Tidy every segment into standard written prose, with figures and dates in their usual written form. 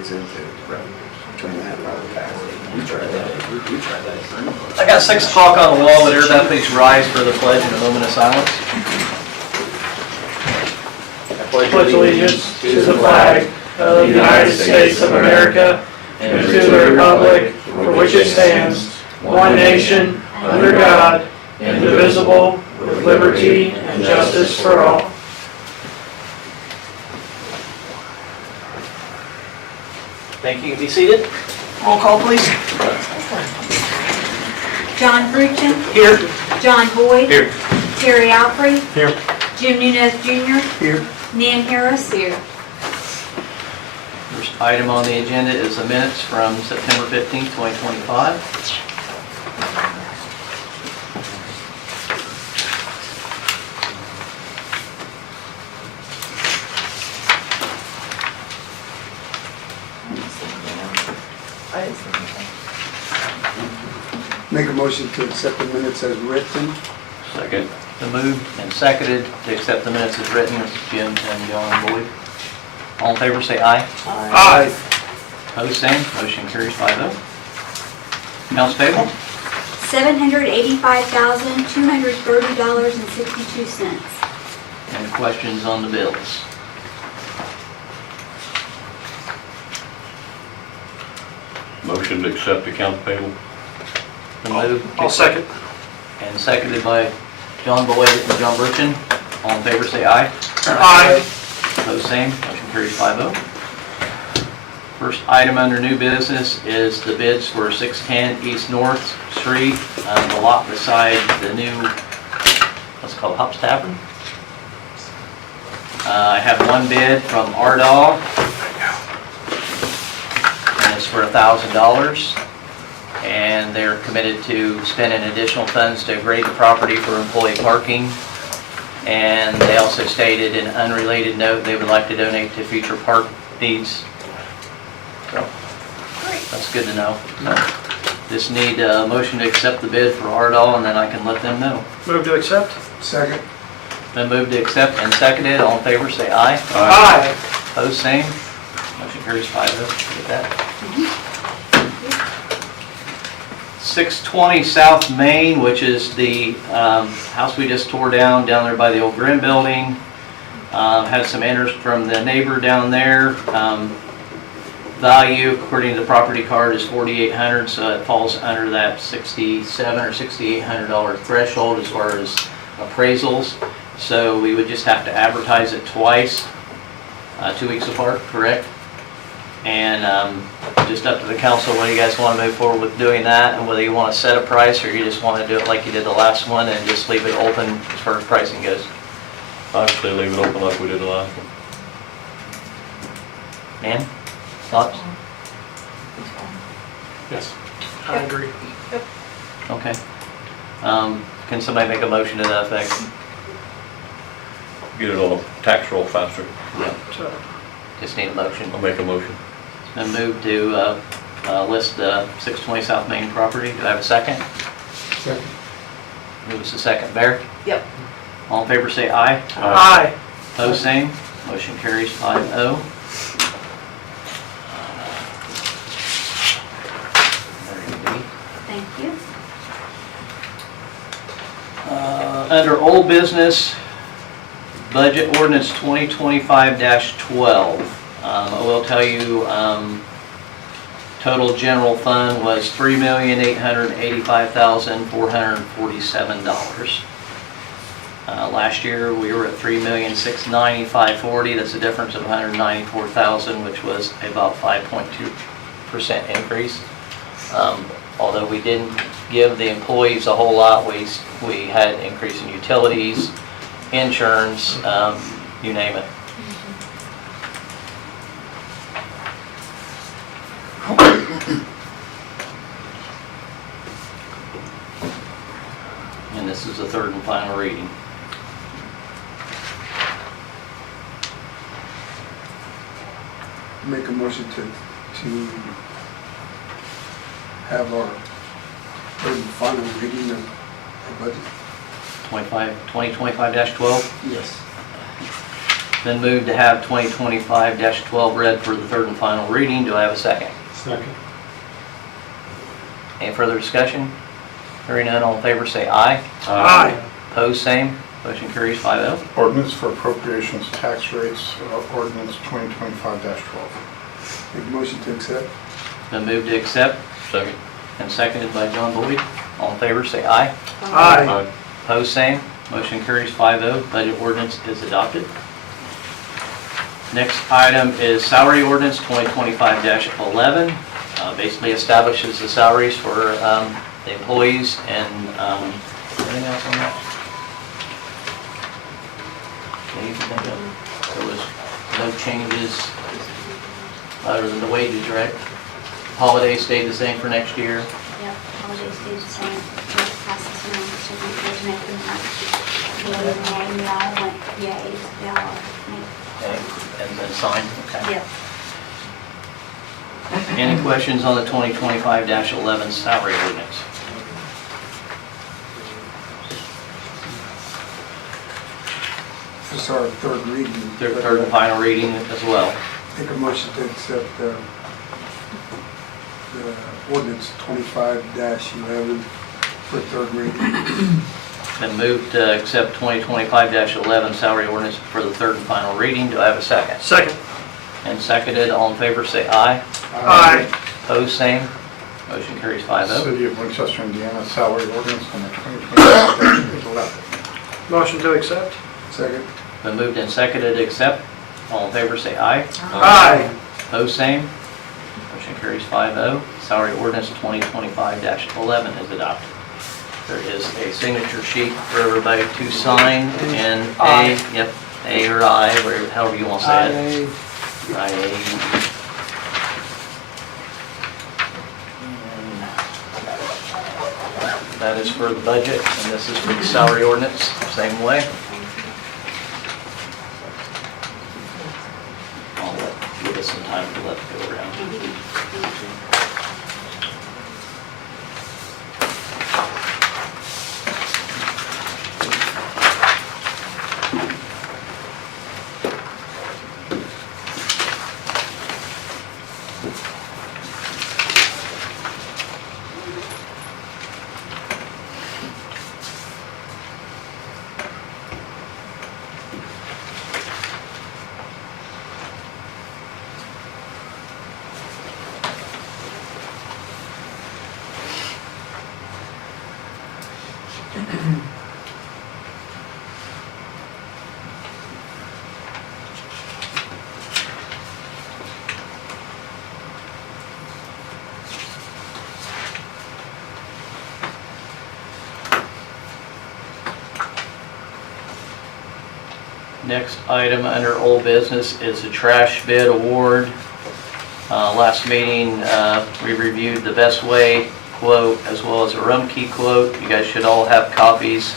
plays into revenue. Turn that probably back. We tried that. We tried that. I got 6 o'clock on the wall. Would everybody please rise for the pledge and a moment of silence? Pledge allegiance to the flag of the United States of America and to the republic for which it stands, one nation, under God, indivisible, with liberty and justice for all. Thank you. Be seated. Roll call, please. John Bruton. Here. John Boyd. Here. Terry Alfrey. Here. Jim Nunez Jr. Here. Nan Harris. Here. First item on the agenda is the minutes from September 15th, 2025. Make a motion to accept the minutes as written. Second. The moved and seconded to accept the minutes as written. This is Jim and John Boyd. All in favor say aye. Aye. Opposed, same. Motion carries 5-0. Accounts payable. $785,230.62. Any questions on the bills? Motion to accept accounts payable. The moved I'll second. and seconded by John Boyd and John Burchin. All in favor say aye. Aye. Opposed, same. Motion carries 5-0. First item under new business is the bids for 610 East North Street, the lot beside the new, what's it called, Hup's Tavern. I have one bid from Ardagh, and it's for $1,000. And they're committed to spending additional funds to grade the property for employee parking. And they also stated in an unrelated note they would like to donate to future park needs. So, that's good to know. So, just need a motion to accept the bid for Ardagh, and then I can let them know. Move to accept. Second. Been moved to accept and seconded. All in favor say aye. Aye. Opposed, same. Motion carries 5-0. Get that. 620 South Main, which is the house we just tore down there by the old Grimm building. Had some interest from the neighbor down there. Value, according to the property card, is $4,800, so it falls under that $6,700 or $6,800 threshold as far as appraisals. So we would just have to advertise it twice, 2 weeks apart, correct? And just up to the council whether you guys want to move forward with doing that, and whether you want to set a price or you just want to do it like you did the last one and just leave it open as far as pricing goes. I'd say leave it open like we did the last one. Man, thoughts? Yes. I agree. Okay. Can somebody make a motion to that effect? Get it on a tax roll faster. So, Just need a motion. I'll make a motion. It's been moved to list the 620 South Main property. Do I have a second? Second. Move us a second. Bear? Yep. All in favor say aye. Aye. Opposed, same. Motion carries 5-0. Thank you. Under old business, budget ordinance 2025-12. I will tell you, total general fund was $3,885,447. Last year, we were at $3,695,040. That's a difference of $194,000, which was about 5.2% increase. Although we didn't give the employees a whole lot, we had an increase in utilities, insurance, you name it. And this is the third and final reading. Make a motion to have our third and final reading of our budget. 2025-12. Yes. Been moved to have 2025-12 read for the third and final reading. Do I have a second? Second. Any further discussion? Hearing none, all in favor say aye. Aye. Opposed, same. Motion carries 5-0. Ordinance for appropriations tax rates, ordinance 2025-12. Make a motion to accept. Been moved to accept Second. and seconded by John Boyd. All in favor say aye. Aye. Opposed, same. Motion carries 5-0. Budget ordinance is adopted. Next item is salary ordinance 2025-11. Basically establishes the salaries for the employees and anything else on that? That you can think of? There was no changes other than the wages, right? Holidays stayed the same for next year. Yep, holidays stay the same. Just pass this around, so we can make them right. And y'all went, yays, y'all. And then sign, okay. Yep. Any questions on the 2025-11 salary ordinance? This is our third reading. Third and final reading as well. Make a motion to accept the ordinance 25-11 for third reading. Been moved to accept 2025-11 salary ordinance for the third and final reading. Do I have a second? Second. And seconded, all in favor say aye. Aye. Opposed, same. Motion carries 5-0. City of Winchester, Indiana, salary ordinance number 2025-11. Motion to accept. Second. Been moved and seconded to accept. All in favor say aye. Aye. Opposed, same. Motion carries 5-0. Salary ordinance 2025-11 is adopted. There is a signature sheet for everybody to sign and Aye. A or I, however you want to say it. Aye. That is for the budget, and this is for the salary ordinance, same way. Give us some time to let it go around. Next item under old business is the trash bid award. Last meeting, we reviewed the Best Way quote as well as a Rumpke quote. You guys should all have copies.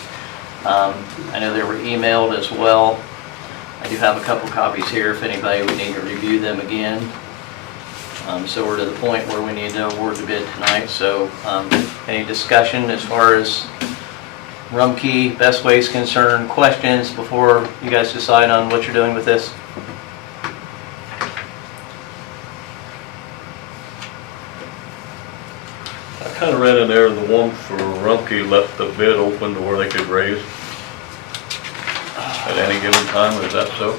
I know they were emailed as well. I do have a couple copies here if anybody would need to review them again. So we're to the point where we need to award the bid tonight. So any discussion as far as Rumpke, Best Way is concerned, questions before you guys decide on what you're doing with this? I kind of read in there, the one for Rumpke left the bid open to where they could raise at any given time, is that so?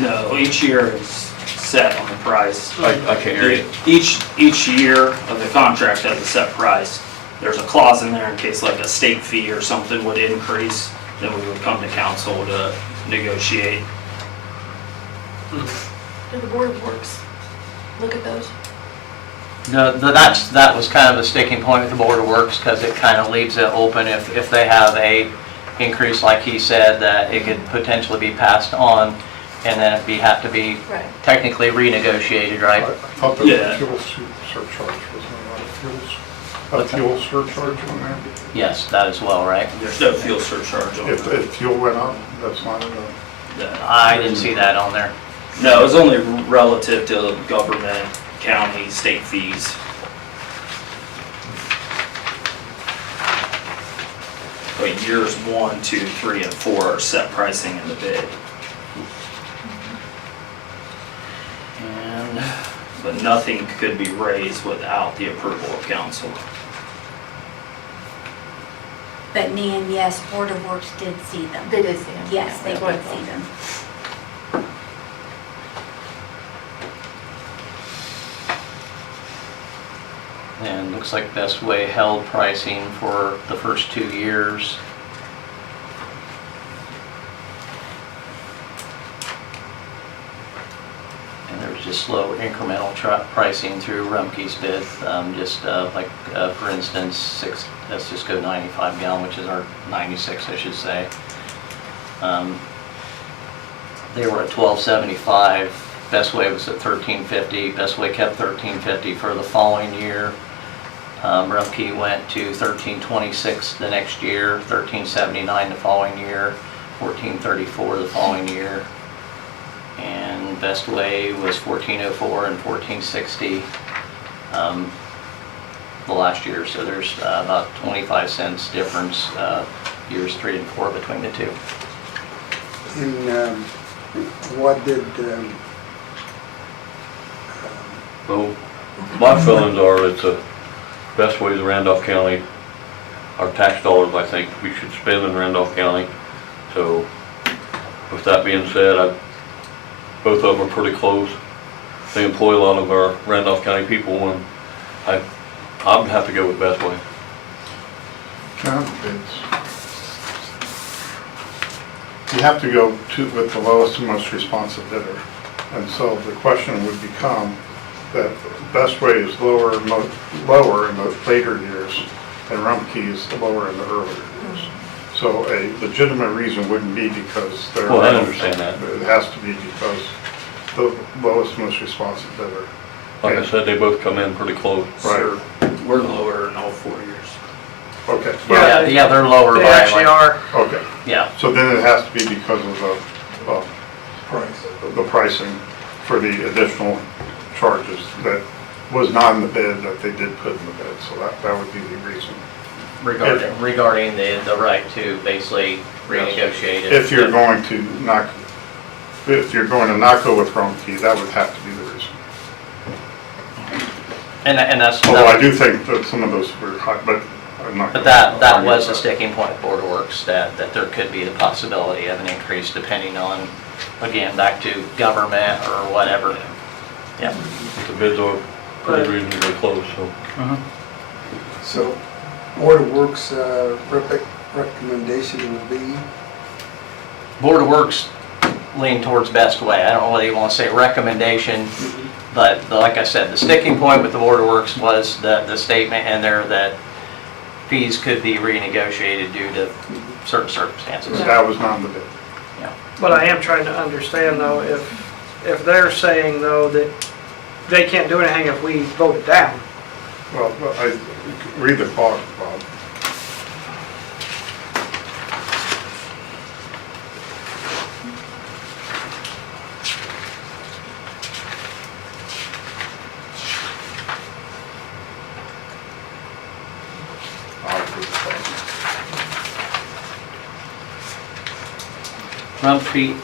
No, each year is set on the price. I can't hear you. Each year of the contract has a set price. There's a clause in there in case like a state fee or something would increase, then we would come to council to negotiate. Do the board of works look at those? No, that was kind of a sticking point with the Board of Works because it kind of leaves it open if they have a increase like he said that it could potentially be passed on and then it'd have to be Right. technically renegotiated, I right? thought there was Yeah. a fuel surcharge, wasn't there? A fuel surcharge on there? Yes, that as well, right? There's no fuel surcharge on If it. fuel went up, that's not enough. Yeah. I didn't see that on there. No, it was only relative to government, county, state fees. But years 1, 2, 3, and 4 are set pricing in the bid. but nothing could be raised without the approval of council. But Nan, yes, Board of Works did see them. They did see him. Yes, they That's what I did see thought. them. And looks like Best Way held pricing for the first 2 years. And there's just slow incremental pricing through Rumpke's bid. For instance, let's just go 95 gallon, which is our 96, I should say. They were at $12.75. Best Way was at $13.50. Best Way kept $13.50 for the following year. Rumpke went to $13.26 the next year, $13.79 the following year, $14.34 the following year. And Best Way was $14.04 and $14.60 the last year. So there's about 25 cents difference, years 3 and 4 between the two. And what did, So, my feelings are it's a best way to Randolph County. Our tax dollars, I think, we should spend in Randolph County. So, with that being said, both of them are pretty close. They employ a lot of our Randolph County people, and I'd have to go with Best Way. You have to go with the lowest and most responsive bidder. And so the question would become that Best Way is lower in the later years, and Rumpke is lower in the earlier years. So a legitimate reason wouldn't be because they're... Well, I understand that. It has to be because the lowest, most responsive bidder. Like I said, they both come in pretty close. Right. We're lower in all 4 years. Okay. Yeah. Yeah, they're lower They by actually are. Okay. Yeah. So then it has to be because of price? the pricing for the additional charges that was not in the bid that they did put in the bid. So that would be the reason. Regarding the right to basically renegotiate it. If you're going to not go with Rumpke, that would have to be the reason. And that's. Although I do think that some of those were high, but I'm not. But that was a sticking point of Board of Works, that there could be the possibility of an increase depending on, again, back to government or whatever. Yeah. The bids are pretty reasonably close, so. So, Board of Works recommendation would be? Board of Works lean towards Best Way. I don't know whether you want to say recommendation, but like I said, the sticking point with the Board of Works was the statement in there that fees could be renegotiated due to certain circumstances. That was not in the bid. But I am trying to understand though, if they're saying though that they can't do anything if we vote it down. Well, I read the clause, Bob.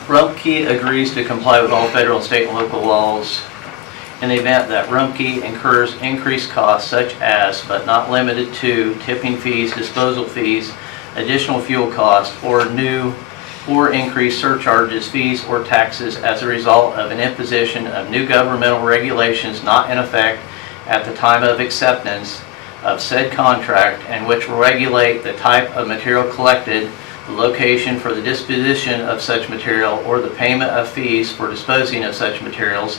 Rumpke agrees to comply with all federal, state, and local laws in the event that Rumpke incurs increased costs such as, but not limited to, tipping fees, disposal fees, additional fuel costs, or new or increased surcharges, fees, or taxes as a result of an imposition of new governmental regulations not in effect at the time of acceptance of said contract, and which will regulate the type of material collected, the location for the disposition of such material, or the payment of fees for disposing of such materials,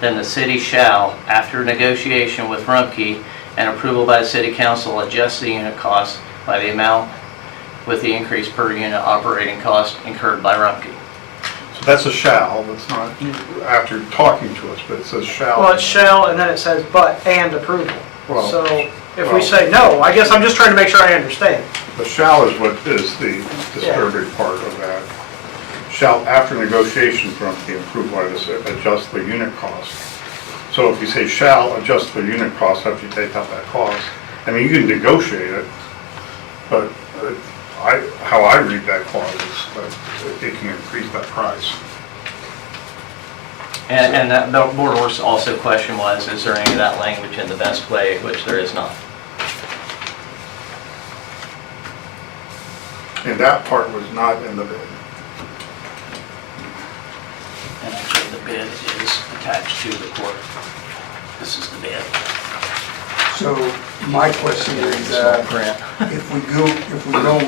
then the city shall, after negotiation with Rumpke and approval by the city council, adjust the unit cost by the amount with the increase per unit operating cost incurred by Rumpke. So that's a shall, that's not, after talking to us, but it says shall. Well, it shall, and then it says but and approval. Well, So if we say no, I guess I'm just trying to make sure I understand. The shall is what is the disturbing part of that. Shall, after negotiation from the approved by this, adjust the unit cost. So if you say shall adjust the unit cost after you take out that cost, I mean, you can negotiate it, but how I read that clause is that it can increase that price. And that, the board also question was, is there any of that language in the best way, which there is not. And that part was not in the bid. And actually, the bid is attached to the court. This is the bid. So my question is, Small print. if we go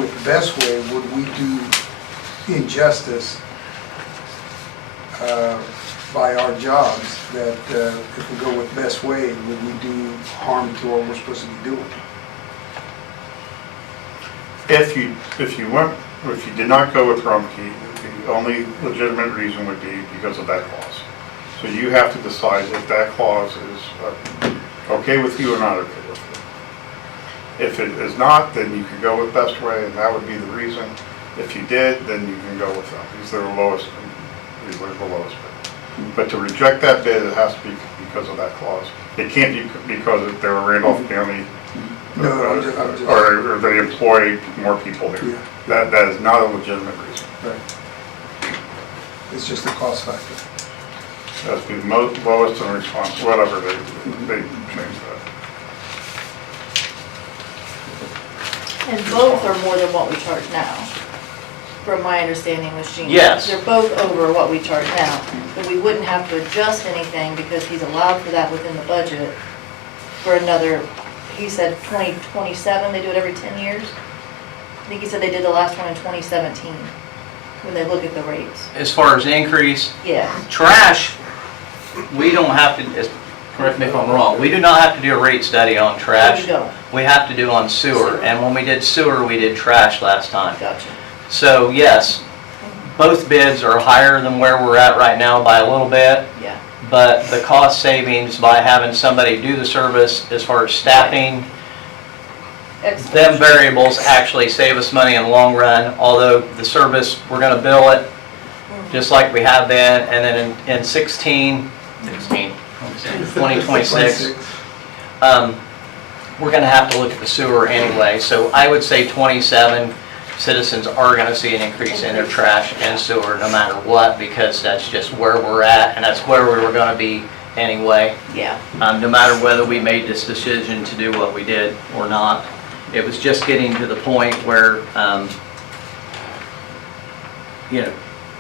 with Best Way, would we do injustice by our jobs that if we go with Best Way, would we do harm to what we're supposed to be doing? If you did not go with Rumpke, the only legitimate reason would be because of that clause. So you have to decide if that clause is okay with you or not okay with you. If it is not, then you can go with Best Way, and that would be the reason. If you did, then you can go with them. These are the lowest, these are the lowest bid. But to reject that bid, it has to be because of that clause. It can't be because they're a Randolph County, No, I'm just. or they employ more people here. Yeah. That is not a legitimate reason. Right. It's just a cost factor. That's the lowest and response, whatever, they change that. And both are more than what we charge now, from my understanding with Gene. Yes. They're both over what we charge now, but we wouldn't have to adjust anything because he's allowed for that within the budget for another, he said 2027, they do it every 10 years? I think he said they did the last one in 2017, when they look at the rates. As far as increase, Yeah, trash, we don't have to, correct me if I'm wrong, we do not have to do a rate study on there trash. you go, We have to do on sewer, and when we did sewer, we did trash last time. gotcha. So yes, both bids are higher than where we're at right now by a little bit, Yeah, but the cost savings by having somebody do the service as far as staffing, them variables actually save us money in the long run, although the service, we're gonna bill it just like we have been, and then in 2026, we're gonna have to look at the sewer anyway, so I would say 27 citizens are gonna see an increase in their trash and sewer no matter what, because that's just where we're at, and that's where we were gonna be anyway. yeah, No matter whether we made this decision to do what we did or not. It was just getting to the point where,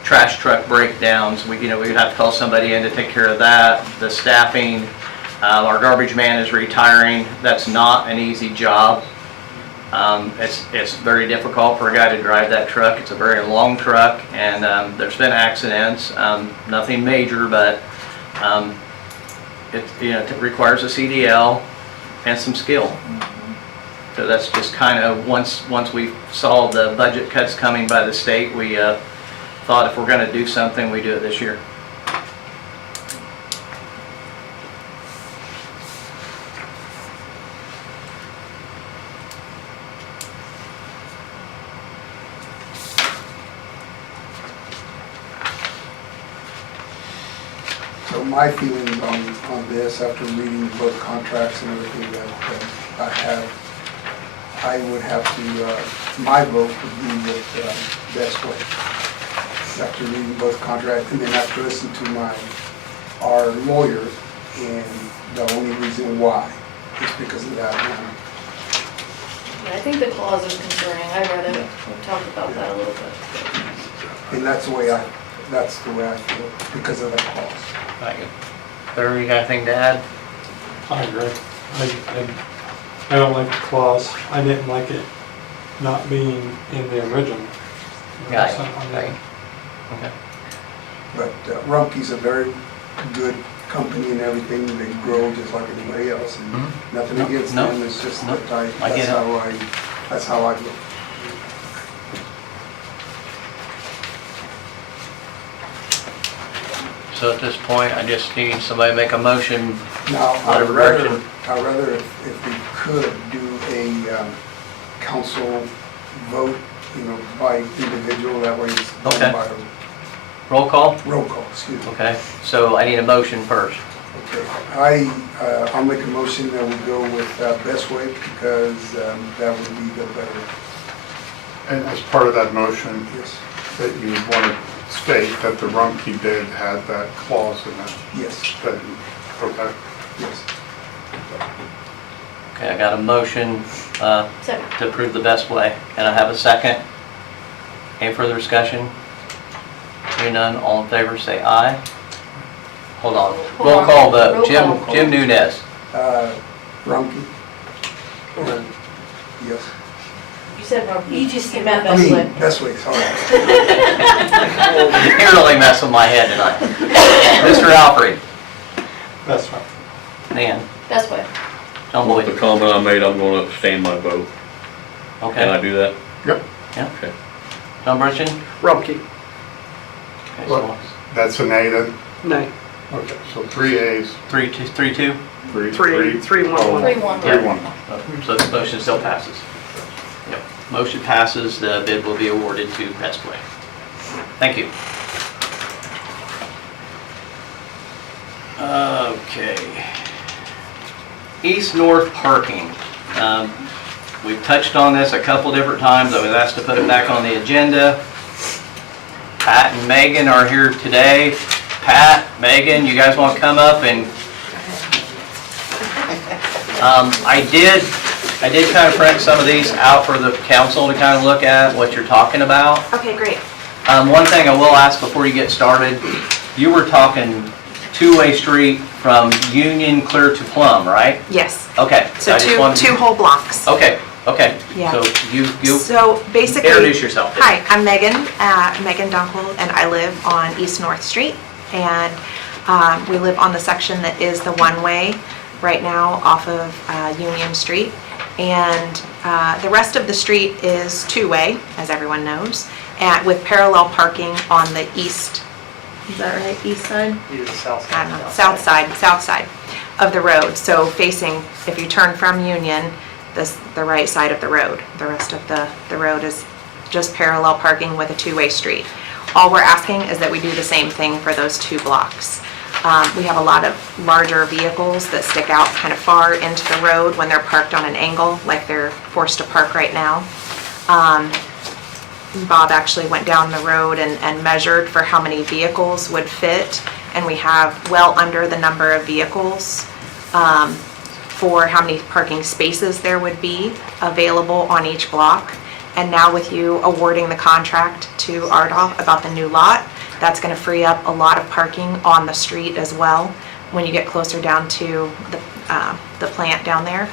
trash truck breakdowns, we would have to call somebody in to take care of that, the staffing. Our garbage man is retiring. That's not an easy job. It's very difficult for a guy to drive that truck. It's a very long truck, and there's been accidents, nothing major, but it requires a CDL and some skill. So that's just kind of, once we saw the budget cuts coming by the state, we thought if we're going to do something, we do it this year. So my feeling on this, after reading both contracts and everything that I have, I would have to, my vote would be with Best Way. After reading both contracts, and then after listening to our lawyer, and the only reason why is because of that one. yeah, I think the clause is concerning, I read it, we talked about that a little bit. And that's the way I feel, because of that clause. Thank you. Larry, you got anything to add? I agree. I don't like the clause. I didn't like it not being in the original. Got it. So, I mean, Got it. Okay. But Rumpke's a very good company and everything, they grow just like anybody else, and Mhm. nothing No, against no, them, it's just no, that I get it. that's how I look. So at this point, I just need somebody to make a motion. Now, Whatever direction. I'd rather if we could do a council vote, by individual, that way it's Okay. done by Roll call? roll call, excuse me. Okay, so I need a motion first. Okay, I'll make a motion that we go with Best Way, because that would be the better, And as part of that motion, yes. that you would want to state that the Rumpke bid had that clause in it. Yes, That- Okay. yes. Okay, I got a motion Second. to approve the best way, and I have a second. Any further discussion? Hearing none, all in favor, say aye. Hold on, Hold roll on. call vote. Roll Jim, call. Jim Nunez. Rumpke? Yes. You said Rumpke. You just said meant I Best mean, Way. best way, sorry. You're really messing with my head tonight. Mr. Alfred. That's fine. Nan. Best Way. John With the Boyd. comment I made, I'm gonna abstain my vote. Can I Okay. do that? Yep, Okay. John Burchett? Rumpke. Okay, so that's an A then? Nay. Okay, so 3 A's, 3-2. 3, 3-1-1. 3-1. 3-1. So the motion still passes. Yep. Motion passes, the bid will be awarded to Best Way. Thank you. Okay. East-north parking. We've touched on this a couple different times. I was asked to put it back on the agenda. Pat and Megan are here today. Pat, Megan, you guys want to come up and I did kind of print some of these out for the council to kind of look at what you're talking about. Okay, great. One thing I will ask before you get started, you were talking two-way street from Union clear to Plum, right? Yes. Okay. So I just wanted to- two whole blocks. Okay. Yeah. So you So basically. introduce yourself. Hi, I'm Megan, Megan Dunkel, and I live on East North Street. And we live on the section that is the one-way right now off of Union Street. And the rest of the street is two-way, as everyone knows, and with parallel parking on the east, is that right, east side? Either the south I side. don't know, south side of the road. So facing, if you turn from Union, the right side of the road. The rest of the road is just parallel parking with a two-way street. All we're asking is that we do the same thing for those two blocks. We have a lot of larger vehicles that stick out kind of far into the road when they're parked on an angle, like they're forced to park right now. Bob actually went down the road and measured for how many vehicles would fit, and we have well under the number of vehicles for how many parking spaces there would be available on each block. And now with you awarding the contract to RDOF about the new lot, that's going to free up a lot of parking on the street as well when you get closer down to the plant down there.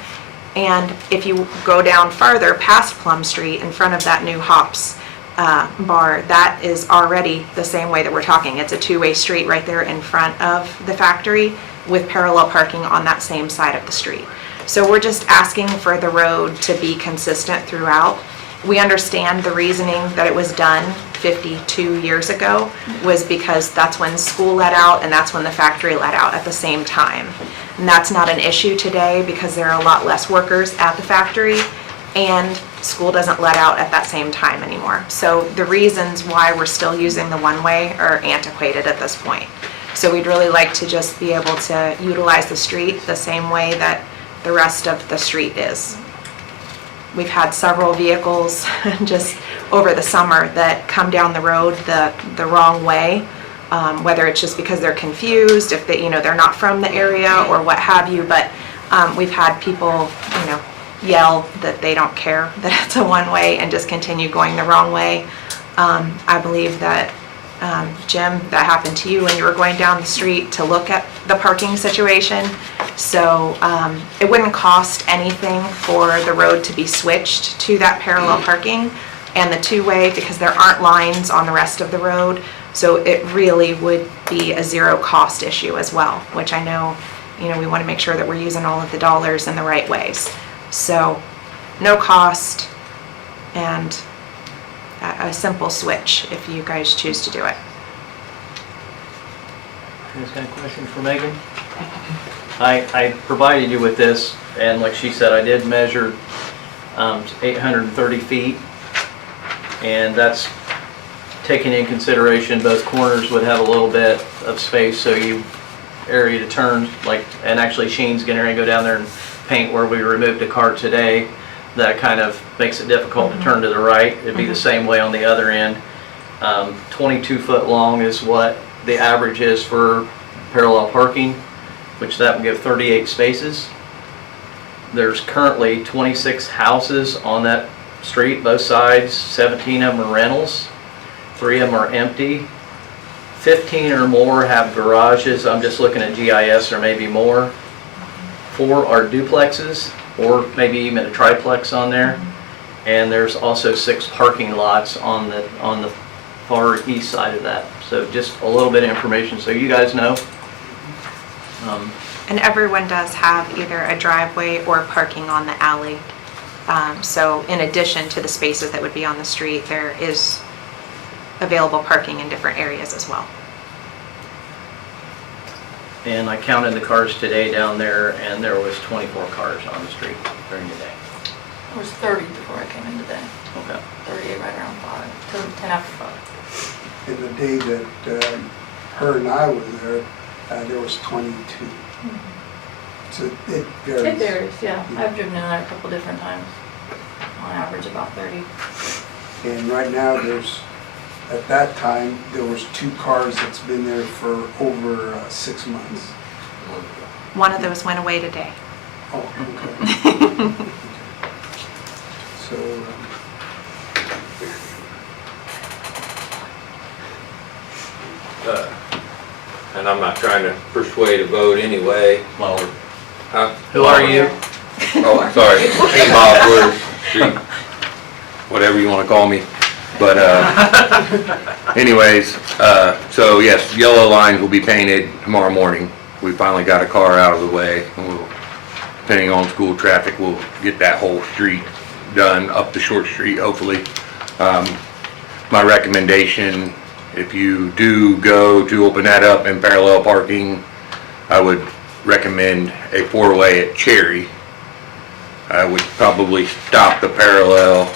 And if you go down farther past Plum Street in front of that new Hops bar, that is already the same way that we're talking. It's a two-way street right there in front of the factory with parallel parking on that same side of the street. So we're just asking for the road to be consistent throughout. We understand the reasoning that it was done 52 years ago was because that's when school let out and that's when the factory let out at the same time. And that's not an issue today because there are a lot less workers at the factory and school doesn't let out at that same time anymore. So the reasons why we're still using the one-way are antiquated at this point. So we'd really like to just be able to utilize the street the same way that the rest of the street is. We've had several vehicles just over the summer that come down the road the wrong way, whether it's just because they're confused, if they, they're not from the area or what have you, but we've had people, yell that they don't care that it's a one-way and just continue going the wrong way. I believe that, Jim, that happened to you when you were going down the street to look at the parking situation. So it wouldn't cost anything for the road to be switched to that parallel parking and the two-way because there aren't lines on the rest of the road. So it really would be a zero cost issue as well, which I know, we want to make sure that we're using all of the dollars in the right ways. So no cost and a simple switch if you guys choose to do it. You guys got a question for Megan? I provided you with this, and like she said, I did measure 830 feet, and that's taking in consideration both corners would have a little bit of space, so you area to turn, and actually Sheen's gonna go down there and paint where we removed a car today. That kind of makes it difficult to turn to the right. It'd be the same way on the other end. 22 foot long is what the average is for parallel parking, which that would give 38 spaces. There's currently 26 houses on that street, both sides. 17 of them are rentals, 3 of them are empty. 15 or more have garages. I'm just looking at GIS, or maybe more. 4 are duplexes, or maybe even a triplex on there. And there's also 6 parking lots on the far east side of that. So just a little bit of information so you guys know. And everyone does have either a driveway or parking on the alley. So in addition to the spaces that would be on the street, there is available parking in different areas as well. And I counted the cars today down there, and there was 24 cars on the street during the day. It was 30 before I came in today. Okay. 38 right around 5, 10 after 5. In the day that her and I were there was 22. So it varies. It varies, yeah. I've driven in there a couple different times. On average, about 30. And right now, at that time, there was 2 cars that's been there for over 6 months. One of those went away today. Oh, okay. So, And I'm not trying to persuade a vote anyway. Who are you? Oh, sorry, King Bob, Word Street, whatever you want to call me. But anyways, so yes, yellow lines will be painted tomorrow morning. We finally got a car out of the way, and we'll, depending on school traffic, we'll get that whole street done up the short street, hopefully. My recommendation, if you do go to open that up in parallel parking, I would recommend a 4-way at Cherry. I would probably stop the parallel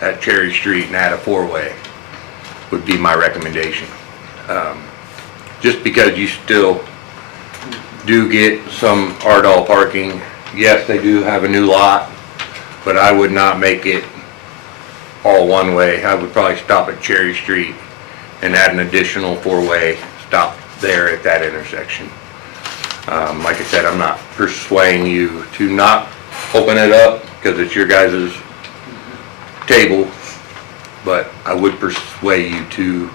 at Cherry Street and add a 4-way, would be my recommendation. Just because you still do get some RDOL parking. Yes, they do have a new lot, but I would not make it all 1-way. I would probably stop at Cherry Street and add an additional 4-way stop there at that intersection. Like I said, I'm not persuading you to not open it up because it's your guys' table, but I would persuade you to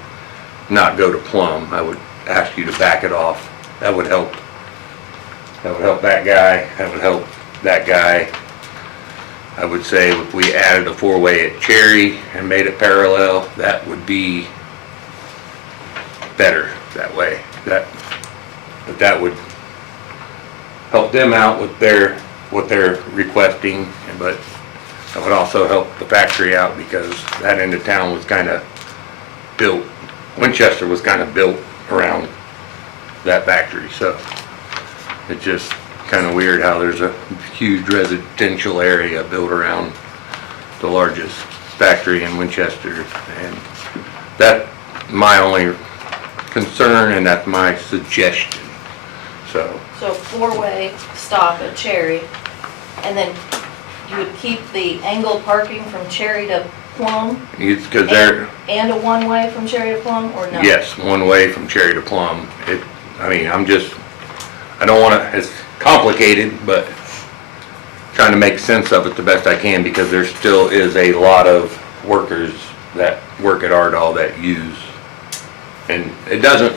not go to Plum. I would ask you to back it off. That would help. That would help that guy. That would help that guy. I would say if we added a 4-way at Cherry and made it parallel, that would be better that way. But that would help them out with what they're requesting, but that would also help the factory out because that end of town was kind of built, Winchester was kind of built around that factory, so it's just kind of weird how there's a huge residential area built around the largest factory in Winchester, and that's my only concern and that's my suggestion. So 4-way stop at Cherry, and then you would keep the angled parking from Cherry to Plum? it's because they're, And a 1-way from Cherry to Plum, or no? yes, 1-way from Cherry to Plum. I mean, I don't want to, it's complicated, but trying to make sense of it the best I can because there still is a lot of workers that work at RDOL that use, and it doesn't,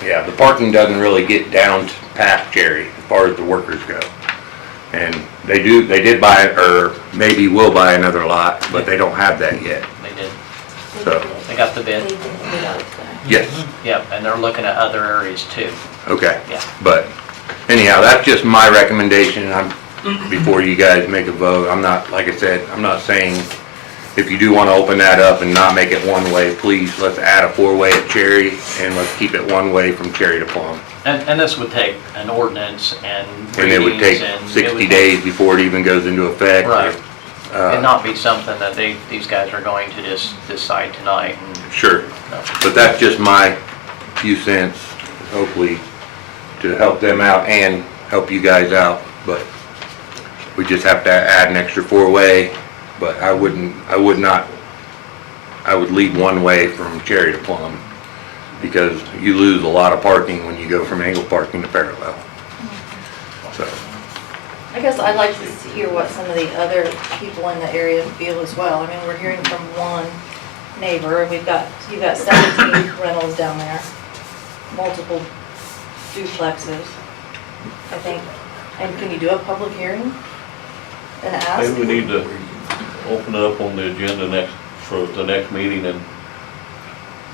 the parking doesn't really get down past Cherry as far as the workers go. And they did buy, or maybe will buy another lot, but they don't have that yet. They did. So, They got the They bid. did, they got it today. yes, Yep, and they're looking at other areas too. okay. Yeah. But anyhow, that's just my recommendation. Before you guys make a vote, I'm not, like I said, I'm not saying if you do want to open that up and not make it 1-way, please, let's add a 4-way at Cherry and let's keep it 1-way from Cherry to Plum. And this would take an ordinance and And it would take readings and it 60 would days before it even goes into effect. Right. Uh, and not be something that these guys are going to just decide tonight. And, Sure, but that's just my few cents, hopefully, to help them out and help you guys out. But we just have to add an extra 4-way, but I would I would lead one way from Cherry to Plum, because you lose a lot of parking when you go from angle parking to parallel. So, I guess I'd like to hear what some of the other people in the area feel as well. I mean, we're hearing from one neighbor, and you've got 17 rentals down there, multiple duplexes, I think. And can you do a public hearing and ask? Maybe we need to open it up on the agenda for the next meeting and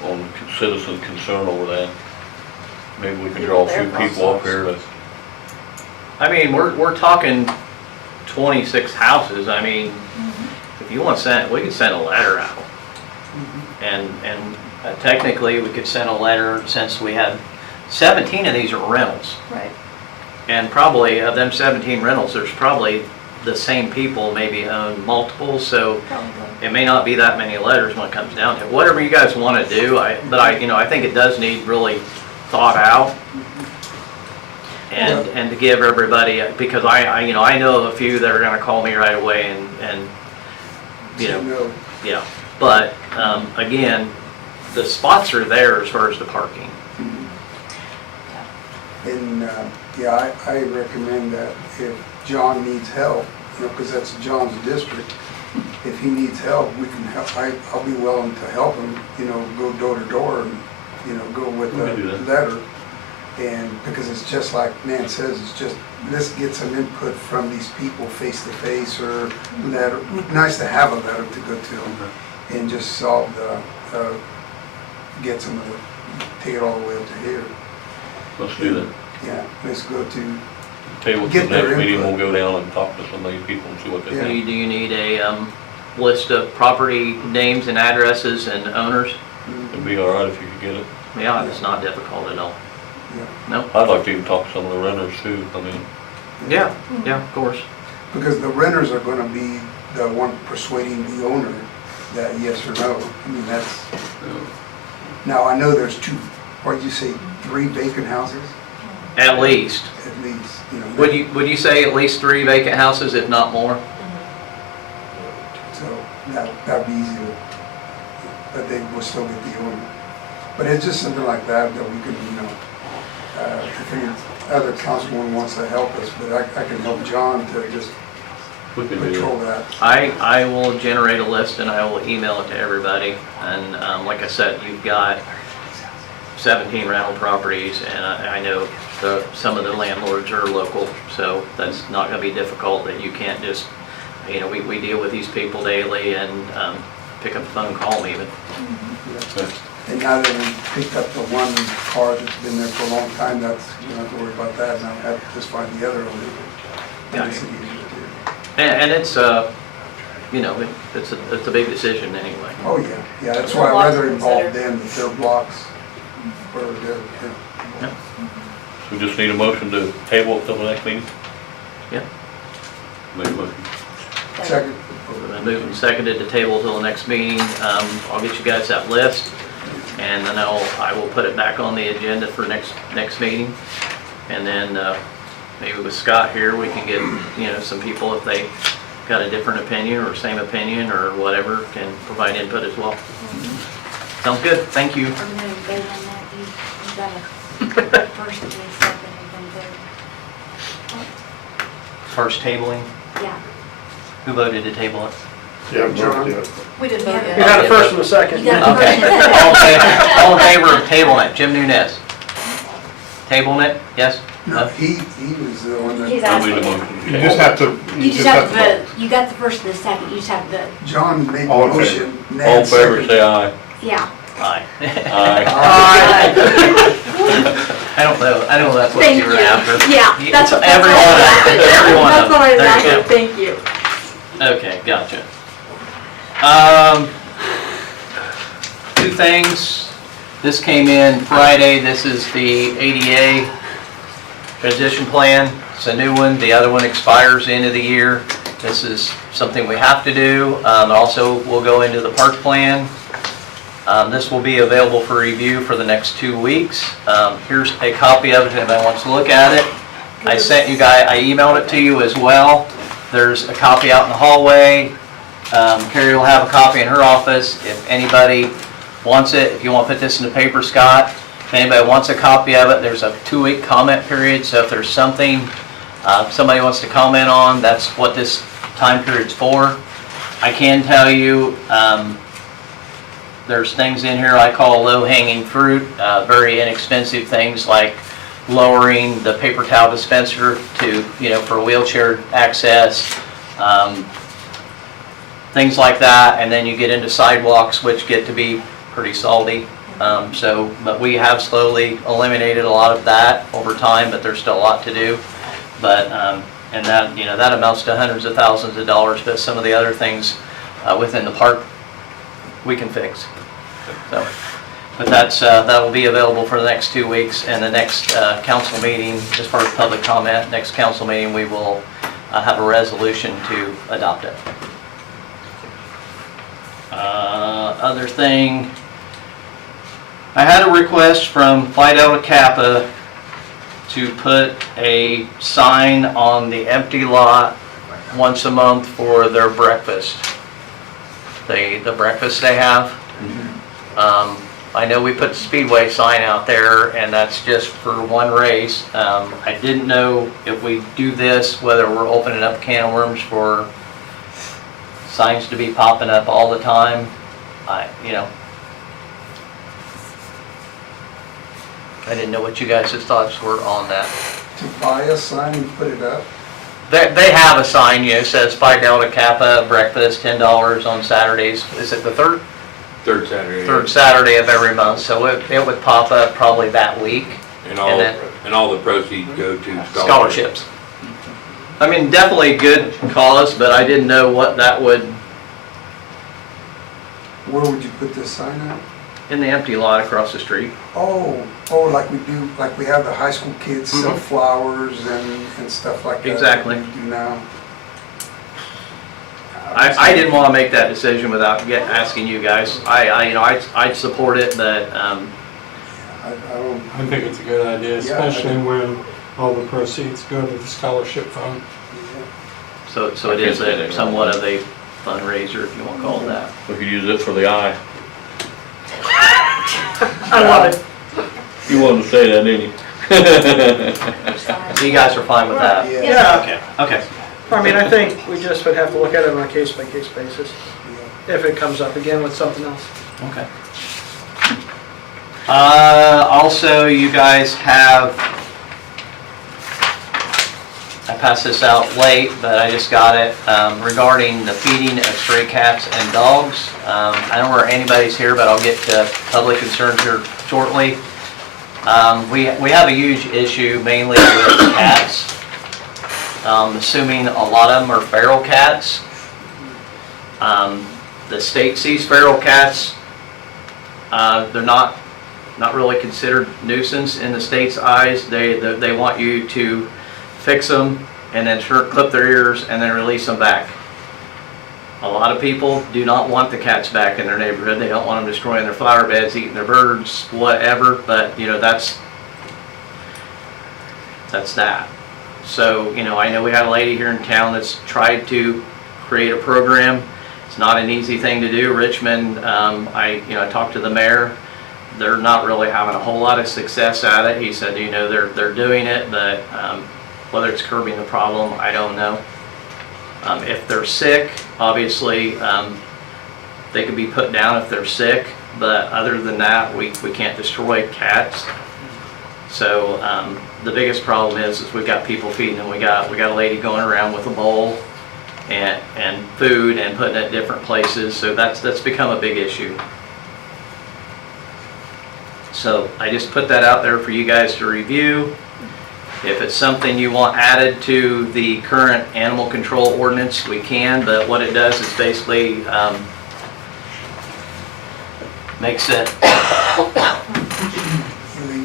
on citizen concern over that. Maybe we can draw a few people up here to, I mean, we're talking 26 houses. I mean, if you want to send, we could send a letter out. And technically, we could send a letter, since we had 17 of these are rentals. Right. And probably of them 17 rentals, there's probably the same people maybe own multiples, so Probably. it may not be that many letters when it comes down to it. Whatever you guys want to do, I think it does need really thought out. And to give everybody, because I know of a few that are gonna call me right away and No. yeah. But, again, the spots are there as far as the parking. And, yeah, I recommend that if John needs help, because that's John's district, if he needs help, we can help. I'll be willing to help him, go door to door and, go with We can do the that. letter. And because it's just like Nan says, it's just, let's get some input from these people face to face, or letter. Nice to have a letter to go to them and just solve get some of the, take it all the way up to here. let's do that. Yeah, let's go to, Table to Get the their next meeting, input. we'll go down and talk to some of these people and see what they Yeah. think. Do you need a list of property names and addresses and owners? It'd be all right if you could get it. Yeah, it's not difficult at all. yeah, No? I'd like to even talk to some of the renters too, I mean, Yeah, of course. because the renters are gonna be the one persuading the owner that yes or no. I mean, that's, now I know there's two, what did you say, 3 vacant houses At least. at least, Would you say at least 3 vacant houses, if not more? So that'd be easy to, but they will still get the owner. But it's just something like that we could, I think other councilman wants to help us, but I can help John to just we can do patrol that. that. I will generate a list and I will email it to everybody. And like I said, you've got 17 rental properties, and I know some of the landlords are local, so that's not gonna be difficult, that you can't just, we deal with these people daily and pick up the phone and call them even. And now that we picked up the one car that's been there for a long time, you don't have to worry about that. Now we have to just find the other owner. Yeah. Makes it easier too. And it's, it's a big decision anyway. Oh, yeah, yeah, that's There's why a I'd lot to rather involve consider. them, that their blocks, where they're, We just need a motion to table it till the next meeting? Yeah. Make a motion. second. Been moved and seconded to table till the next meeting. I'll get you guys that list, and then I will put it back on the agenda for next meeting. And then maybe with Scott here, we can get, some people, if they got a different opinion or same opinion or whatever, can provide input as well. Sounds good, thank you. I'm gonna vote on that, you got a first and a second, and then First tabling, vote. Yeah. who voted to table it? Yeah, John. yeah. We didn't vote You yet. had a first and a second. You got Okay, all in favor of tabling it, Jim Nunez? Tabling it, yes? No, he was the one He's that, I made a asking. motion. You just have to, You just have to vote. You got the first and the second, you just have to vote. John made the All in favor. motion. All Nan in favor, seconded. say aye. Yeah. Aye. Aye. I don't know that's what Thank you were you. after. Yeah, that's what Every I one was of them, after. every one of That's what I was them. There you after, thank you. go. Okay, gotcha. Two things. This came in Friday. This is the ADA transition plan. It's a new one. The other one expires the end of the year. This is something we have to do. Also, we'll go into the park plan. This will be available for review for the next 2 weeks. Here's a copy of it if anybody wants to look at it. I emailed it to you as well. There's a copy out in the hallway. Carrie will have a copy in her office. If anybody wants it, if you want to put this in the paper, Scott, if anybody wants a copy of it, there's a 2-week comment period. So if there's something somebody wants to comment on, that's what this time period's for. I can tell you, there's things in here I call low-hanging fruit, very inexpensive things like lowering the paper towel dispenser to, for wheelchair access, things like that. And then you get into sidewalks, which get to be pretty salty. But we have slowly eliminated a lot of that over time, but there's still a lot to do. But, and that, that amounts to hundreds of thousands of dollars, but some of the other things within the park we can fix. So, but that will be available for the next 2 weeks, and the next council meeting, as far as public comment, next council meeting, we will have a resolution to adopt it. Other thing, I had a request from Phi Delta Kappa to put a sign on the empty lot once a month for their breakfast. The breakfast they have. I know we put the Speedway sign out there, and that's just for one race. I didn't know if we do this, whether we're opening up a can of worms for signs to be popping up all the time. I didn't know what you guys' thoughts were on that. To buy a sign and put it up? They have a sign, says Phi Delta Kappa breakfast, $10 on Saturdays. Is it the third? Third Saturday. Third Saturday of every month, so it would pop up probably that week. And and all the proceeds go to Scholarships. I mean, definitely good cause, but I didn't know what that would, Where would you put this sign at? in the empty lot across the street. Oh, like we do, like we have the high school kids sell flowers and stuff like that. Exactly. Like we do now. I didn't want to make that decision without asking you guys. I'd support it, but, I don't, I think it's a good idea, Yeah, I especially do. when all the proceeds go to the scholarship fund. so it is somewhat of a fundraiser, if you want to call it that. We could use it for the eye. I love it. You wanted to say that, didn't you? So you guys are fine with that? yeah. Yeah, Okay. I mean, I think we just would have to look at it on a case-by-case basis, if it comes up again with something else. Okay. Also, you guys have, I passed this out late, but I just got it, regarding the feeding of stray cats and dogs. I don't know where anybody's here, but I'll get to public concerns here shortly. We have a huge issue mainly with cats. Assuming a lot of them are feral cats. The state sees feral cats. They're not really considered nuisance in the state's eyes. They want you to fix them and then clip their ears and then release them back. A lot of people do not want the cats back in their neighborhood. They don't want them destroying their flower beds, eating their birds, whatever, but that's that. So, I know we had a lady here in town that's tried to create a program. It's not an easy thing to do. Richmond, I talked to the mayor. They're not really having a whole lot of success at it. He said, they're doing it, but whether it's curbing the problem, I don't know. If they're sick, obviously, they could be put down if they're sick, but other than that, we can't destroy cats. So the biggest problem is we've got people feeding them. We got a lady going around with a bowl and food and putting it at different places. So that's become a big issue. So I just put that out there for you guys to review. If it's something you want added to the current animal control ordinance, we can, but what it does is basically makes it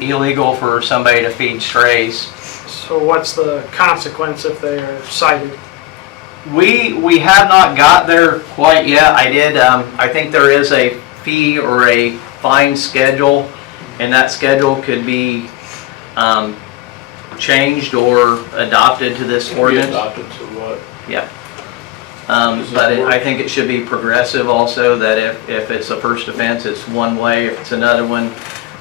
illegal for somebody to feed strays. So what's the consequence if they are cited? We have not got there quite yet. I think there is a fee or a fine schedule, and that schedule could be changed or adopted to this ordinance. Adopted to what? Yeah. But I think it should be progressive also, that if it's a first offense, it's one way, if it's another one.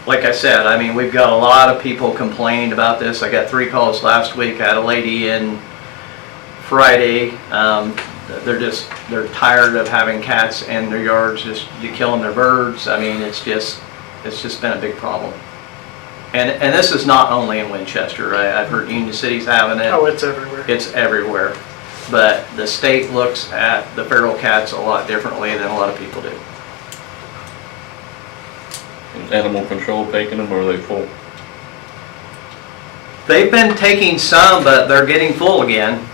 Like I said, I mean, we've got a lot of people complaining about this. I got 3 calls last week. I had a lady in Friday. They're tired of having cats in their yards, just killing their birds. I mean, it's just been a big problem. And this is not only in Winchester. I've heard Union City's having it. Oh, it's everywhere. It's everywhere. But the state looks at the feral cats a lot differently than a lot of people do. Is animal control taking them, or are they full? They've been taking some, but they're getting full again.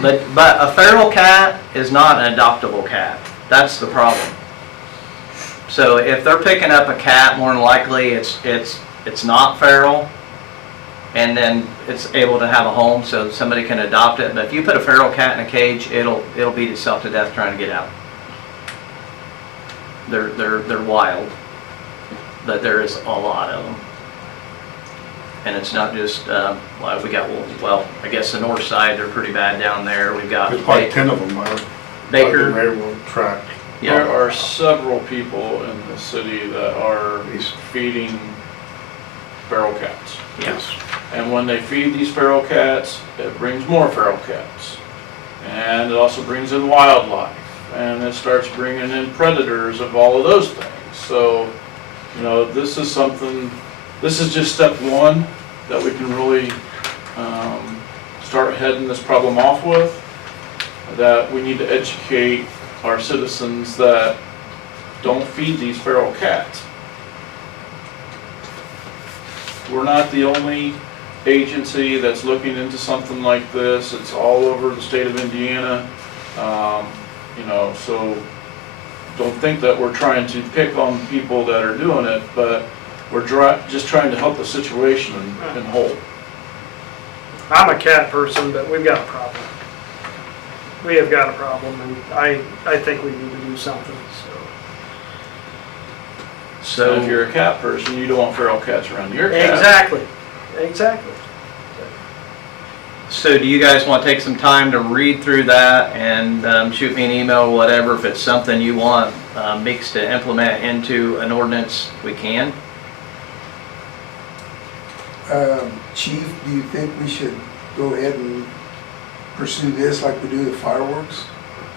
But a feral cat is not an adoptable cat. That's the problem. So if they're picking up a cat, more than likely it's not feral, and then it's able to have a home so somebody can adopt it. But if you put a feral cat in a cage, it'll beat itself to death trying to get out. They're wild, but there is a lot of them. And it's not just, we got, well, I guess the north side, they're pretty bad down there. We've got There's probably 10 of them by the Baker. railroad track. There Yeah, are several people in the city that are feeding feral cats. yes. And when they feed these feral cats, it brings more feral cats. And it also brings in wildlife. And it starts bringing in predators of all of those things. So, you know, this is just step one that we can really start heading this problem off with. That we need to educate our citizens that don't feed these feral cats. We're not the only agency that's looking into something like this. It's all over the state of Indiana. You know, so don't think that we're trying to pick on people that are doing it, but we're just trying to help the situation in whole. I'm a cat person, but we've got a problem. We have got a problem, and I think we need to do something, So if So, you're a cat person, you don't want feral cats around your cat. Exactly. so do you guys want to take some time to read through that and shoot me an email or whatever? If it's something you want Meeks to implement into an ordinance, we can. Chief, do you think we should go ahead and pursue this like we do the fireworks?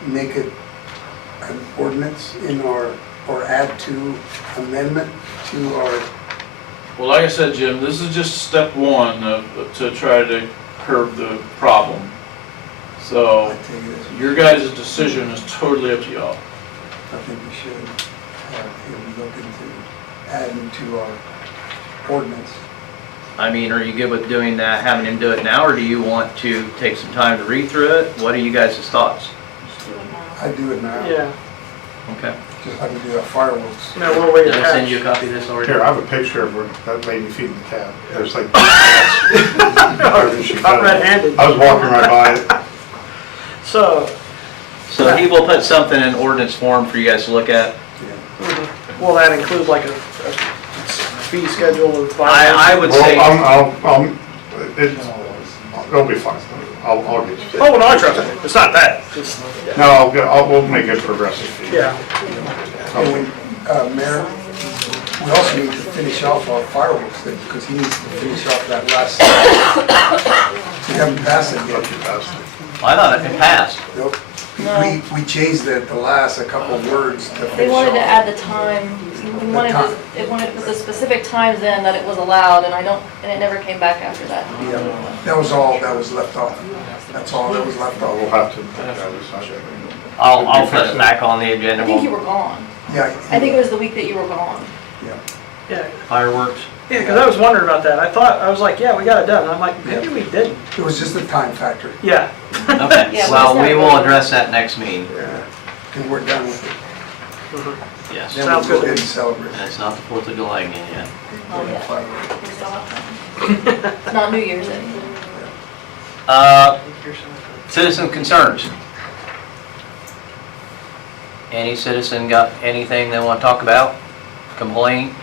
Make it an ordinance in our, or add to amendment to our, Well, like I said, Jim, this is just step one to try to curb the problem. I So think this, your guys' decision is totally up to y'all. I think we should have him look into adding to our ordinance. I mean, are you good with doing that, having him do it now, or do you want to take some time to read through it? What are you guys' thoughts? Just do it now. I do it now. Yeah. Okay. Just like we do our fireworks. No, we'll wait. Did I send you a copy of this already? Here, I have a picture of her, that lady feeding the cat. There's like cats. She Caught fed them. red-handed. I was walking right by it. So, So he will put something in ordinance form for you guys to look at. will that include like a fee schedule of I would say, Well, it'll be fine. I'll get you. Oh, no, I trust it. It's not that. Just, No, we'll make it progressive fee. yeah. And we, Mayor, we also need to finish off our fireworks thing, because he needs to finish off that last section. We haven't passed it But yet. you passed it. I thought it passed. Nope. No. We changed the last, a couple of words to finish They wanted to off. add the time, it wanted to put the specific times in that it was allowed, and it never came back after that. Yeah, that was all that was left off. That's all that was left We'll off. have to. I'll put it back on the I agenda. think you were gone. Yeah. I think it was the week that you were gone. Yeah. Yeah, Fireworks. yeah, because I was wondering about that. I was like, yeah, we got it done. And I'm like, maybe we didn't. It was just a time factor, Yeah. Okay, Yeah, well, we we just will have- address that next meeting. and we're done with it. Yes. Then Sounds we'll go good. ahead and celebrate. And it's not the 4th of July again yet. Oh, yeah. Fireworks. We still have time. It's not New Year's anymore. Citizen concerns. Any citizen got anything they want to talk about? Complaint,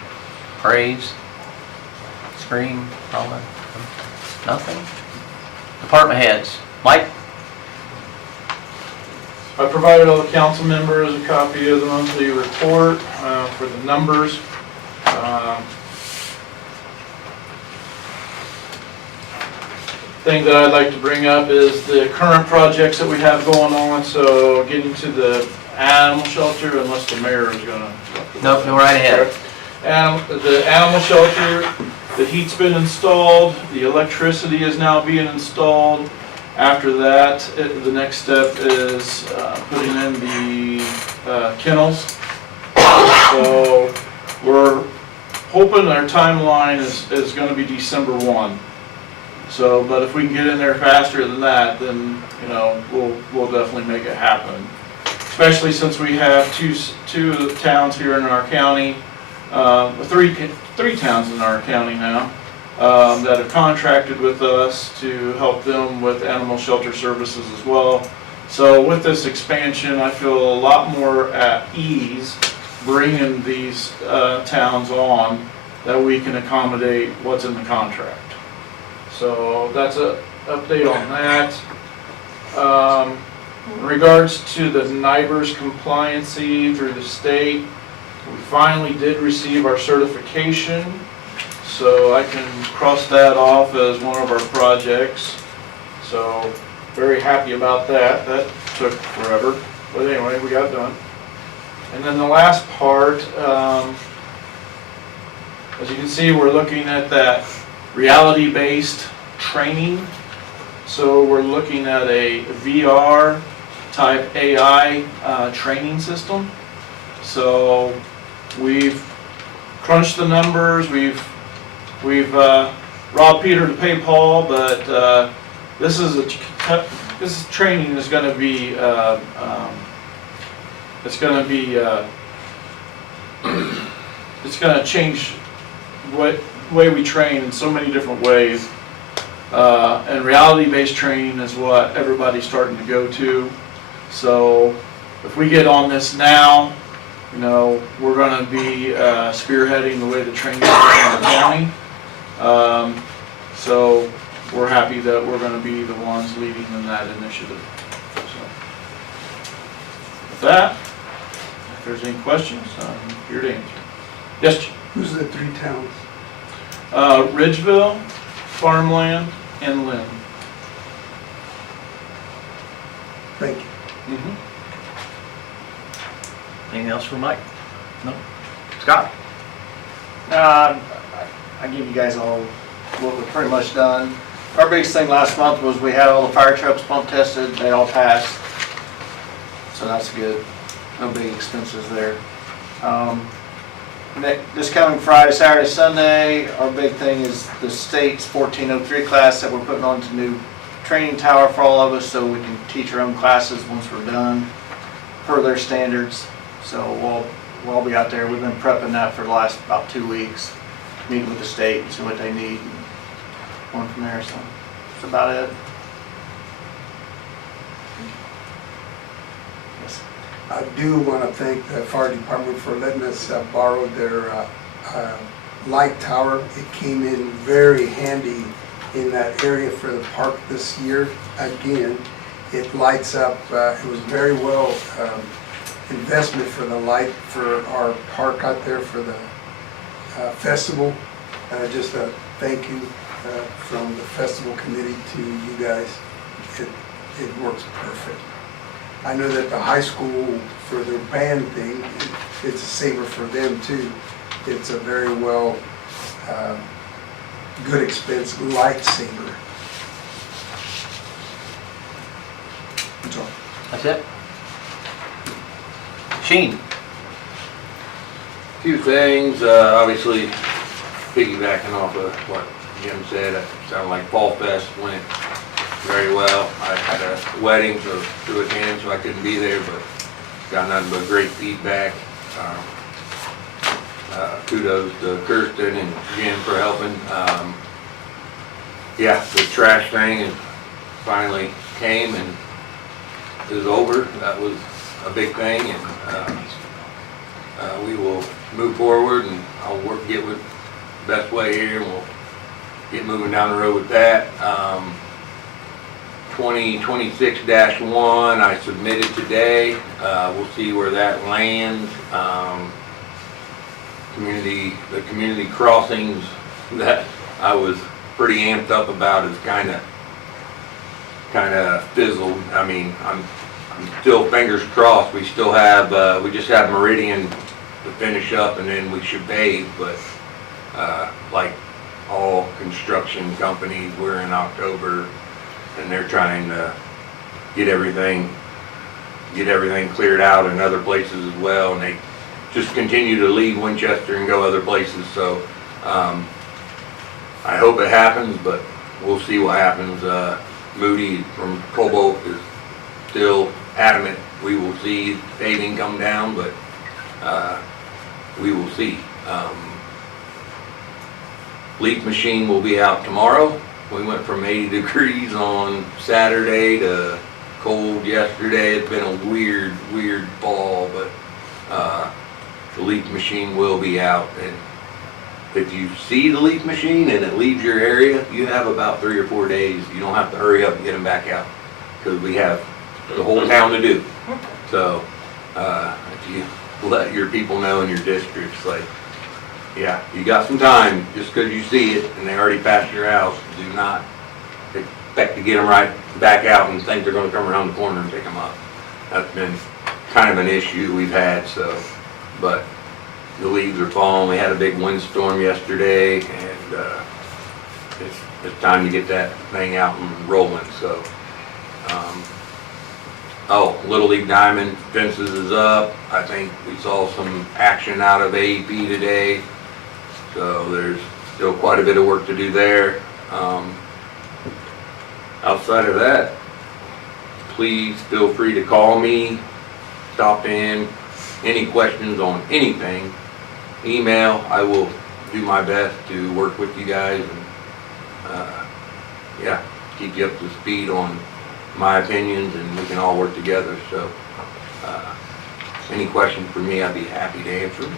praise, scream, holler? Nothing? Department heads. Mike? I provided all the council members a copy of the monthly report for the numbers. Thing that I'd like to bring up is the current projects that we have going on, so getting to the animal shelter, unless the mayor is gonna. Nope, go right ahead. The animal shelter, the heat's been installed, the electricity is now being installed. After that, the next step is putting in the kennels. So we're hoping our timeline is gonna be December 1. So, but if we can get in there faster than that, then, you know, we'll definitely make it happen. Especially since we have two towns here in our county, three towns in our county now, that have contracted with us to help them with animal shelter services as well. So with this expansion, I feel a lot more at ease bringing these towns on, that we can accommodate what's in the contract. So that's an update on that. In regards to the NIBRS compliancy through the state, we finally did receive our certification. So I can cross that off as one of our projects. So very happy about that. That took forever, but anyway, we got it done. And then the last part, as you can see, we're looking at that reality-based training. So we're looking at a VR type AI training system. So we've crunched the numbers, we've robbed Peter to pay Paul, but this training is going to be it's going to change what way we train in so many different ways. And reality-based training is what everybody's starting to go to. So if we get on this now, you know, we're going to be spearheading the way the training is in the county. So we're happy that we're going to be the ones leading in that initiative. So with that, if there's any questions, I'm here to answer. Yes, Chief? Who's the three towns? Ridgeville, Farmland, and Lynn. Thank you. Anything else for Mike? No. Scott? I give you guys all what we've pretty much done. Our biggest thing last month was we had all the fire trucks pump tested, they all passed. So that's good, no big expenses there. This coming Friday, Saturday, Sunday, our big thing is the state's 1403 class that we're putting on to new training tower for all of us, so we can teach our own classes once we're done per their standards. So we'll all be out there. We've been prepping that for the last about 2 weeks, meeting with the state and see what they need, and going from there. So that's about it. Yes. I do want to thank the fire department for letting us borrow their light tower. It came in very handy in that area for the park this year. Again, it lights up. It was very well investment for the light for our park out there for the festival. Just a thank you from the festival committee to you guys. It works perfect. I know that the high school, for their band thing, it's a saver for them too. It's a very well, good expense lightsaber. That's all. That's it? Sheen? Few things, obviously piggybacking off of what Jim said, it sounded like Fall Fest went very well. I had a wedding to attend, so I couldn't be there, but got nothing but great feedback. Kudos to Kirsten and Jim for helping. Yeah, the trash thing finally came and is over. That was a big thing, and we will move forward, and I'll get with Best Way here, and we'll get moving down the road with that. 2026-1, I submitted today. We'll see where that lands. The community crossings that I was pretty amped up about is kind of fizzled. I mean, I'm still fingers crossed. We still have, we just have Meridian to finish up and then we should pave, but like all construction companies, we're in October and they're trying to get everything cleared out in other places as well, and they just continue to leave Winchester and go other places. So I hope it happens, but we'll see what happens. Moody from Cobalt is still adamant we will see paving come down, but we will see. Leaf machine will be out tomorrow. We went from 80 degrees on Saturday to cold yesterday. It's been a weird fall, but the leaf machine will be out. And if you see the leaf machine and it leaves your area, you have about 3 or 4 days. You don't have to hurry up and get them back out because we have the whole town to do. So if you let your people know in your districts, like, yeah, you got some time. Just because you see it and they already passed your house, do not expect to get them right back out and think they're going to come around the corner and pick them up. That's been kind of an issue we've had. So, but the leaves are falling. We had a big windstorm yesterday, and it's time to get that thing out and rolling. So, oh, Little League Diamond fences is up. I think we saw some action out of AEP today. So there's still quite a bit of work to do there. Outside of that, please feel free to call me, stop in, any questions on anything, email. I will do my best to work with you guys and yeah, keep you up to speed on my opinions, and we can all work together. So any questions for me, I'd be happy to answer them.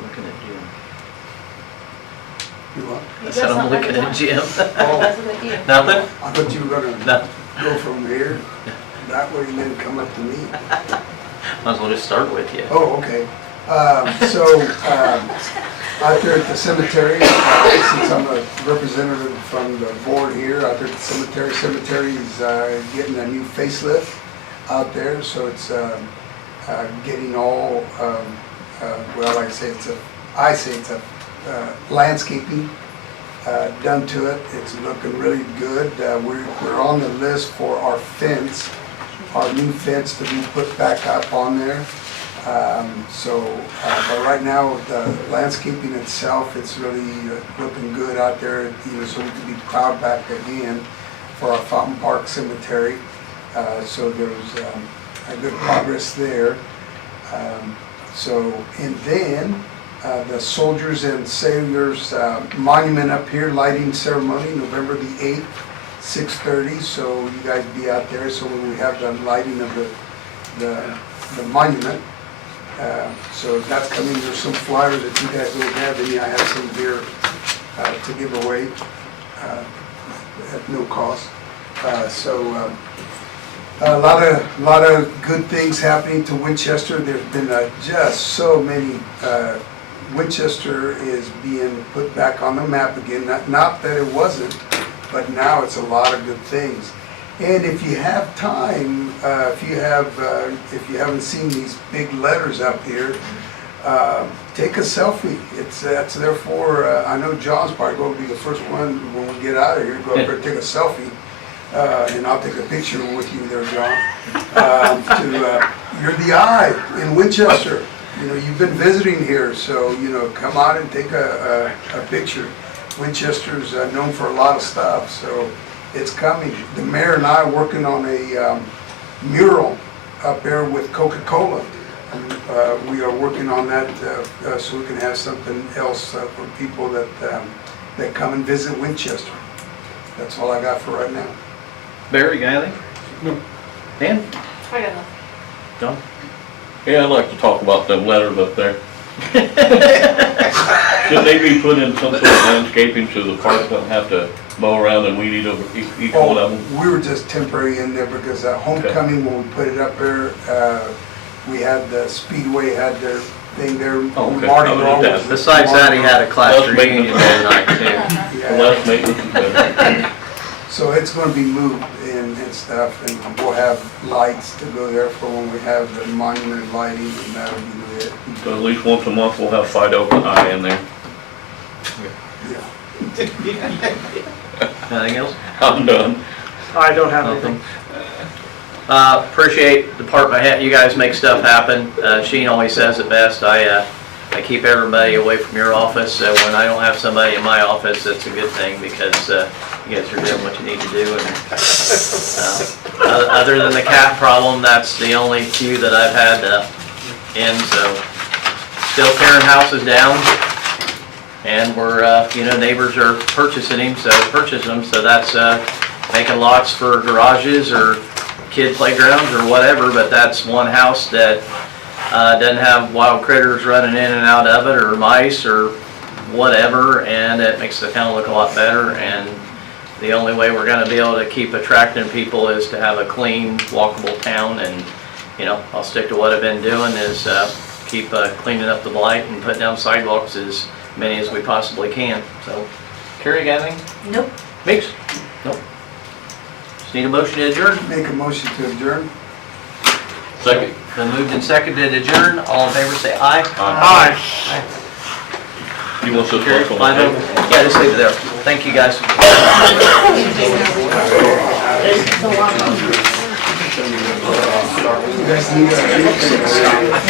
Looking at Jim. You what? I said I'm looking at Jim. Oh, That's what you. Nothing? I thought you were gonna No. go from here that way and then come up to me. Might as well just start with you. Oh, okay. So, out there at the cemetery, since I'm a representative from the board here, out there at the cemetery is getting a new facelift out there, so it's getting all, well, like I say, it's a landscaping done to it. It's looking really good. We're on the list for our fence, our new fence to be put back up on there. But right now, the landscaping itself, it's really looking good out there, you know, so we can be proud back again for our Fountain Park Cemetery. So there's a good progress there. And then the Soldiers and Sailors Monument up here, lighting ceremony, November the 8th, 6:30. So you guys be out there. So when we have the lighting of the monument. So that's coming. There's some flyers that you guys don't have any. I have some here to give away at no cost. A lot of good things happening to Winchester. There's been just so many. Winchester is being put back on the map again. Not that it wasn't, but now it's a lot of good things. And if you have time, if you haven't seen these big letters up here, take a selfie. That's therefore, I know John's probably going to be the first one when we get out of here, go up there and take a selfie. And I'll take a picture with you there, John. You're the eye in Winchester. You know, you've been visiting here, so, you know, come out and take a picture. Winchester's known for a lot of stuff, so it's coming. The mayor and I are working on a mural up there with Coca-Cola. We are working on that so we can have something else for people that come and visit Winchester. That's all I got for right now. Barry, you got anything? No. Dan? I got nothing. John? Yeah, I'd like to talk about them letters up there. Should they be put in some sort of landscaping so the park doesn't have to mow around and weed eat over each one of them? We were just temporary in there because at homecoming, when we put it up there, we had the Speedway had their thing there. Oh, okay. Mardi I was Gras at was- that. Besides that, he had a class Less reunion maintenance. the other night too. Yeah. Less maintenance is better. So it's gonna be moved and stuff, and we'll have lights to go there for when we have the monument lighting, and that'll be it. So at least once a month, we'll have Fight Over High in there. Yeah. Anything else? I'm done. I don't have Nothing. anything. Appreciate department head, you guys make stuff happen. Sheen always says it best, I keep everybody away from your office, so when I don't have somebody in my office, that's a good thing, because you guys are doing what you need to do. And other than the cat problem, that's the only few that I've had in, so still tearing houses down. And we're, neighbors are purchasing them, so that's making lots for garages or kid playgrounds or whatever, but that's one house that doesn't have wild critters running in and out of it, or mice or whatever, and it makes the town look a lot better. And the only way we're gonna be able to keep attracting people is to have a clean, walkable town. And, I'll stick to what I've been doing, is keep cleaning up the blight and putting down sidewalks as many as we possibly can. So, Carrie, got anything? Nope. Meeks? Nope. Just need a motion to adjourn. Make a motion to adjourn. Second. Been moved and seconded to adjourn. All in favor, say aye. Aye. You want to Carrie, talk on five the oh. table? Yeah, just leave it there. Thank you, guys. You guys need to-